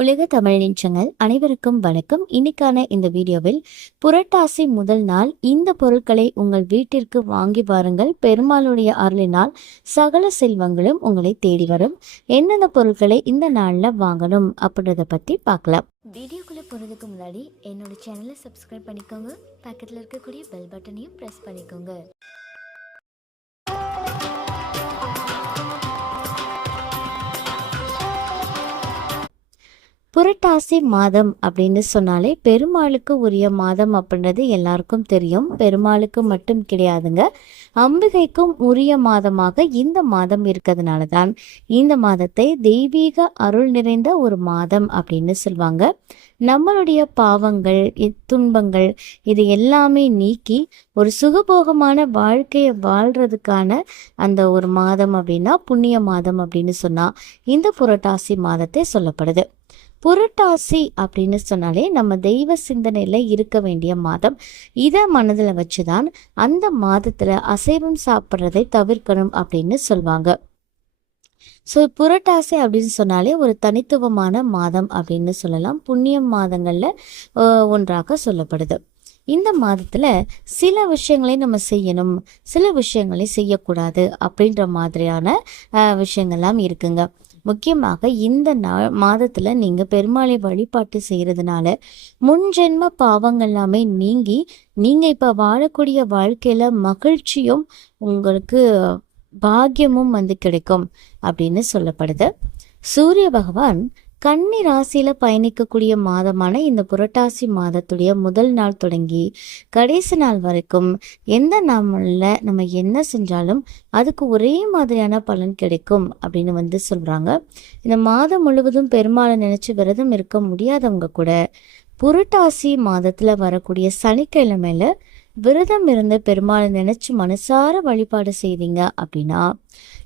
உலக தமிழ் நின்றங்கள் அனைவருக்கும் வணக்கம். இன்னைக்கான இந்த வீடியோவில் புரட்டாசி முதல் நாள் இந்த பொருட்களை உங்கள் வீட்டிற்கு வாங்கி வாருங்கள். பெருமாளுடைய அருளினால் சகல செல்வங்களும் உங்களை தேடி வரும். எந்தெந்த பொருட்களை இந்த நாளில் வாங்கணும் அப்படின்றத பற்றி பார்க்கலாம். வீடியோக்குள்ளே போகிறதுக்கு முன்னாடி என்னோட சேனலை சப்ஸ்கிரைப் பண்ணிக்கோங்க. பக்கத்தில் இருக்கக்கூடிய பெல் பட்டனையும் ப்ரெஸ் பண்ணிக்கோங்க. புரட்டாசி மாதம் அப்படின்னு சொன்னாலே பெருமாளுக்கு உரிய மாதம் அப்படின்றது எல்லாருக்கும் தெரியும். பெருமாளுக்கு மட்டும் கிடையாதுங்க. அம்பிகைக்கும் உரிய மாதமாக இந்த மாதம் இருக்கிறதுனால தான் இந்த மாதத்தை தெய்வீக அருள் நிறைந்த ஒரு மாதம் அப்படின்னு சொல்லுவாங்க நம்மளுடைய பாவங்கள் இ- துன்பங்கள் இது எல்லாமே நீக்கி ஒரு சுகபோகமான வாழ்க்கையை வாழ்றதுக்கான அந்த ஒரு மாதம் அப்படின்னா புண்ணிய மாதம் அப்படின்னு சொன்னா இந்த புரட்டாசி மாதத்தை சொல்லப்படுது. புரட்டாசி அப்படின்னு சொன்னாலே நம்ம தெய்வ சிந்தனையில் இருக்க வேண்டிய மாதம். இதை மனதில் வச்சு தான் அந்த மாதத்தில் அசைவம் சாப்பிட்றதை தவிர்க்கணும் அப்படின்னு சொல்லுவாங்க ஸோ புரட்டாசி அப்படின்னு சொன்னாலே ஒரு தனித்துவமான மாதம் அப்படின்னு சொல்லலாம். புண்ணிய மாதங்களில் ஒன்றாக சொல்லப்படுது. இந்த மாதத்தில் சில விஷயங்களை நம்ம செய்யணும் சில விஷயங்களை செய்யக்கூடாது அப்படின்ற மாதிரியான விஷயங்கள்லாம் இருக்குங்க. முக்கியமாக இந்த நா மாதத்தில் நீங்கள் பெருமாளை வழிபாட்டு செய்கிறதுனால முன்ஜென்ம பாவங்கள் எல்லாமே நீங்கி நீங்கள் இப்போ வாழக்கூடிய வாழ்க்கையில் மகிழ்ச்சியும் உங்களுக்கு பாக்கியமும் வந்து கிடைக்கும் அப்படின்னு சொல்லப்படுது. சூரிய பகவான் கன்னி ராசியில பயணிக்கக்கூடிய மாதமான இந்த புரட்டாசி மாதத்துடைய முதல் நாள் தொடங்கி கடைசி நாள் வரைக்கும் எந்த நாளில் நம்ம என்ன செஞ்சாலும் அதுக்கு ஒரே மாதிரியான பலன் கிடைக்கும் அப்படின்னு வந்து சொல்றாங்க. இந்த மாதம் முழுவதும் பெருமாளை நினைச்சு விரதம் இருக்க முடியாதவங்க கூட புரட்டாசி மாதத்துல வரக்கூடிய சனிக்கிழமையில விரதம் இருந்து பெருமாளை நினைச்சு மனசார வழிபாடு செய்தீங்க அப்படின்னா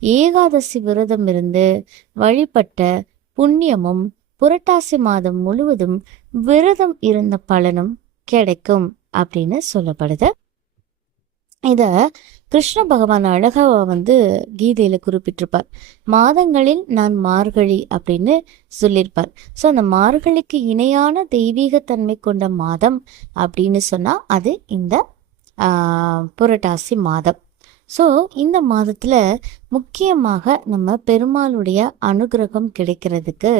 ஏகாதசி விரதம் இருந்து வழிபட்ட புண்ணியமும் புரட்டாசி மாதம் முழுவதும் விரதம் இருந்த பலனும் கிடைக்கும் அப்படின்னு சொல்லப்படுது. இத கிருஷ்ண பகவான் அழகா வந்து கீதையில குறிப்பிட்டிருப்பார். மாதங்களில் நான் மார்கழி அப்படின்னு சொல்லியிருப்பார். ஸோ அந்த மார்கழிக்கு இணையான தெய்வீகத்தன்மை கொண்ட மாதம் அப்படின்னு சொன்னா அது இந்த புரட்டாசி மாதம். ஸோ இந்த மாதத்தில் முக்கியமாக நம்ம பெருமாளுடைய அனுகிரகம் கிடைக்கிறதுக்கு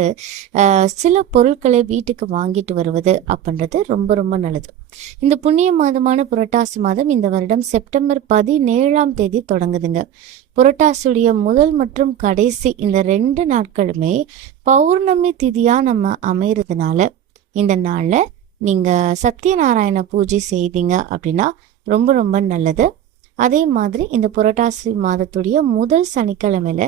சில பொருட்களை வீட்டுக்கு வாங்கிட்டு வருவது அப்படின்றது ரொம்ப ரொம்ப நல்லது. இந்த புண்ணிய மாதமான புரட்டாசி மாதம் இந்த வருடம் செப்டம்பர் பதினேழாம் தேதி தொடங்குதுங்க. புரட்டாசியுடைய முதல் மற்றும் கடைசி இந்த ரெண்டு நாட்களுமே பௌர்ணமி திதியாக நம்ம அமைகிறதுனால இந்த நாளில் நீங்கள் சத்யநாராயண பூஜை செய்தீங்க அப்படின்னா ரொம்ப ரொம்ப நல்லது. அதே மாதிரி இந்த புரட்டாசி மாதத்துடைய முதல் சனிக்கிழமையில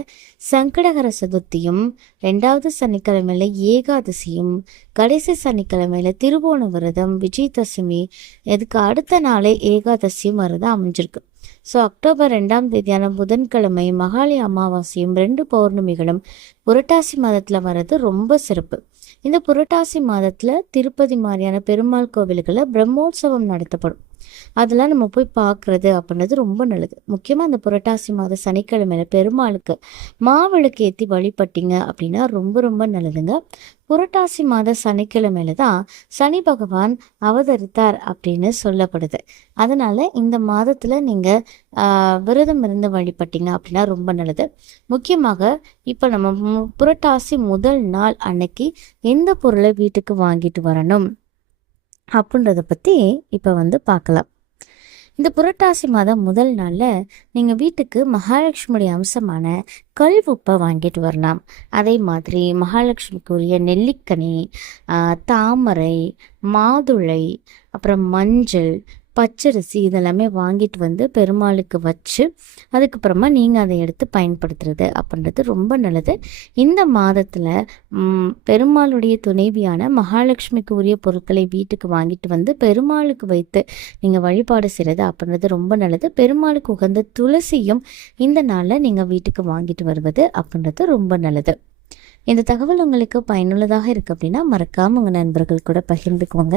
சங்கடகர சதுர்த்தியும் ரெண்டாவது சனிக்கிழமையில ஏகாதசியும் கடைசி சனிக்கிழமையில திருவோண விரதம் விஜயதசமி இதுக்கு அடுத்த நாளே ஏகாதசியும் வரது அமைஞ்சிருக்கு. ஸோ அக்டோபர் ரெண்டாம் தேதியான புதன்கிழமை மகாலி அமாவாசையும் ரெண்டு பௌர்ணமிகளும் புரட்டாசி மாதத்தில் வர்றது ரொம்ப சிறப்பு. இந்த புரட்டாசி மாதத்தில் திருப்பதி மாதிரியான பெருமாள் கோவில்களில் பிரம்மோற்சவம் நடத்தப்படும். அதெல்லாம் நம்ம போய் பார்க்குறது அப்படின்றது ரொம்ப நல்லது. முக்கியமாக அந்த புரட்டாசி மாத சனிக்கிழமையில பெருமாளுக்கு மாவிளக்கு ஏற்றி வழிபட்டீங்க அப்படின்னா ரொம்ப ரொம்ப நல்லதுங்க. புரட்டாசி மாத சனிக்கிழமையில தான் சனி பகவான் அவதரித்தார் அப்படின்னு சொல்லப்படுது. அதனால இந்த மாதத்துல நீங்க ஆஹ், விரதம் இருந்து வழிபட்டீங்க அப்படின்னா ரொம்ப நல்லது. முக்கியமாக இப்போ நம்ம புரட்டாசி முதல் நாள் அன்னைக்கு எந்த பொருளை வீட்டுக்கு வாங்கிட்டு வரணும்? அப்படின்றத பற்றி இப்போ வந்து பார்க்கலாம். இந்த புரட்டாசி மாதம் முதல் நாளில் நீங்கள் வீட்டுக்கு மகாலட்சுமியுடைய அம்சமான கல் உப்பை வாங்கிட்டு வரலாம். அதே மாதிரி மகாலட்சுமிக்குரிய நெல்லிக்கனி ஆஹ், தாமரை மாதுளை அப்புறம் மஞ்சள் பச்சரிசி இதெல்லாமே வாங்கிட்டு வந்து பெருமாளுக்கு வச்சு அதுக்கப்புறமா நீங்கள் அதை எடுத்து பயன்படுத்துறது அப்படின்றது ரொம்ப நல்லது. இந்த மாதத்தில் பெருமாளுடைய துணைவியான மகாலட்சுமிக்கு உரிய பொருட்களை வீட்டுக்கு வாங்கிட்டு வந்து பெருமாளுக்கு வைத்து நீங்கள் வழிபாடு செய்கிறது அப்படின்றது ரொம்ப நல்லது. பெருமாளுக்கு உகந்த துளசியும் இந்த நாளில் நீங்கள் வீட்டுக்கு வாங்கிட்டு வருவது அப்படின்றது ரொம்ப நல்லது. இந்த தகவல் உங்களுக்கு பயனுள்ளதாக இருக்குது அப்படின்னா மறக்காமல் உங்கள் நண்பர்கள் கூட பகிர்ந்துக்கோங்க.